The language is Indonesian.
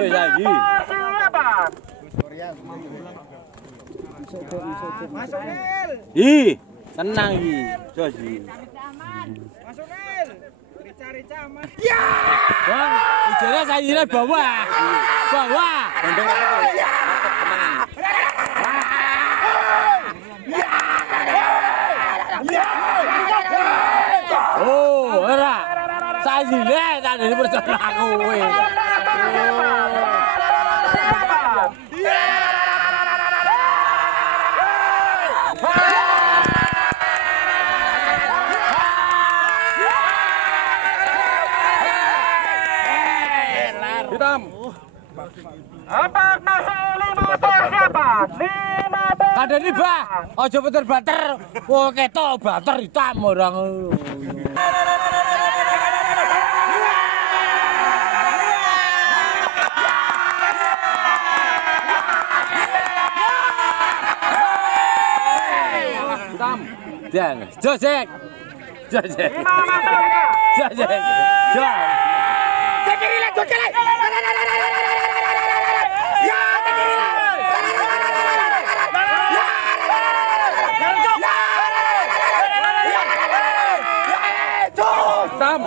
wis lagi. Masuk Nil. Ih, tenang iki. Jos iki. Masuk Nil. Rica aman. Ya. Bang, ijone sayine bawah. Bawah. Bandung apa? Tenang. Oh, ora. Sayine tak dari perjalanan kowe. Hitam. Apa masih 5 siapa? 5 Kadene bah, aja puter-bater. Wah, ketok bater hitam orang. Hitam. Jangan. Jojek. Jojek. Jojek. Jojek. Hitam.